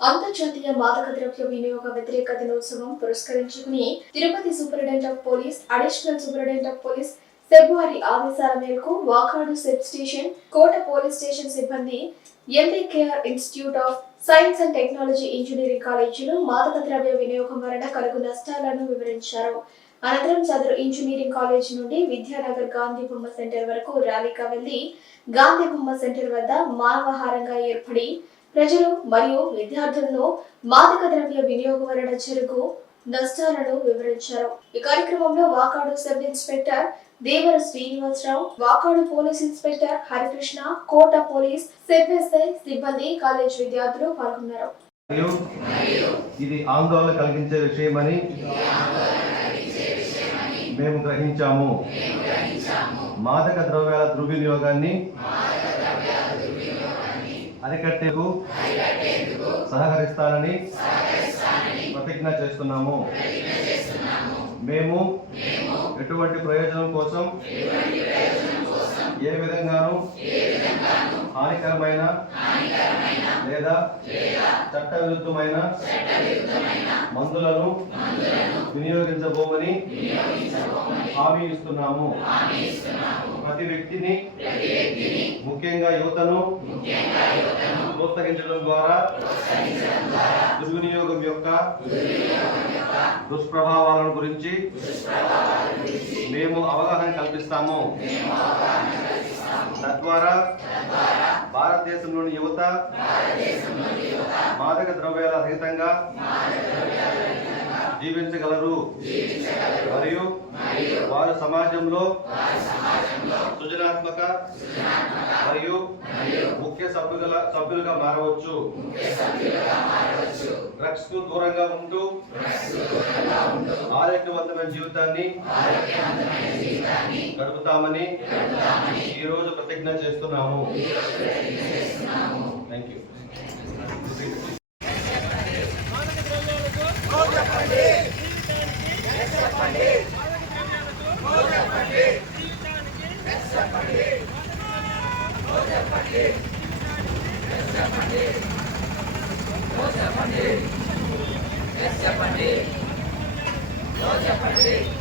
అంతర్జాతీయ మాదక ద్రవ్య వినియోగ వ్యతిరేక దినోత్సవం పురస్కరించుకుని Tirupati superintendent of police additional superintendent of police ఫిబ్రవరి ఆదేశాల మేరకు Vakadu sub station Kota police station సిబ్బంది LAKR institute of science and technology engineering కాలేజీలో మాదక ద్రవ్య వినియోగం వలన కలుగు నష్టాలను వివరించారు. అనంతరం సదరు ఇంజనీరింగ్ కాలేజ్ నుండి విద్యానగర్ గాంధీ బొమ్మ సెంటర్ వరకు ర్యాలీగా వెళ్ళి గాంధీ బొమ్మ సెంటర్ వద్ద మానవహారంగా ఏర్పడి ప్రజలు మరియు విద్యార్థులను మాదక ద్రవ్య వినియోగం వలన జరుగు నష్టాలను వివరించారు. ఈ కార్యక్రమంలో Vakadu sub inspector Devara Srinivasarao Vakadu police inspector Harikrishna Kota police సెబ్ఎస్ఐ సిబ్బంది కాలేజ్ విద్యార్థులు పాల్గొన్నారు. ఇది ఆందోళన కలిగించే విషయమని మేము గ్రహించాము. మాదక ద్రవ్యాల దుర్వినియోగాన్ని అరికట్టేందుకు సహకరిస్తానని ప్రతిజ్ఞ చేస్తున్నాము. మేము ఎటువంటి ప్రయోజనం కోసం ఏ విధంగానూ హానికరమైన లేదా చట్ట విరుద్ధమైన మందులను వినియోగించబోమని హామీ ఇస్తున్నాము. ప్రతి వ్యక్తిని ముఖ్యంగా యువతను ప్రోత్సహించడం ద్వారా దుర్వినియోగం యొక్క దుష్ప్రభావాలను గురించి మేము అవగాహన కల్పిస్తాము. తద్వారా భారతదేశంలోని యువత మాదక ద్రవ్యాల రహితంగా జీవించగలరు. మరియు వారు సమాజంలో సృజనాత్మక మరియు ముఖ్య సభ్యుల సభ్యులుగా మారవచ్చు. డ్రగ్స్కు దూరంగా ఉంటూ ఆరోగ్యవంతమైన జీవితాన్ని గడుపుతామని ఈ రోజు ప్రతిజ్ఞ చేస్తున్నాము. థ్యాంక్ యూ చెప్పండి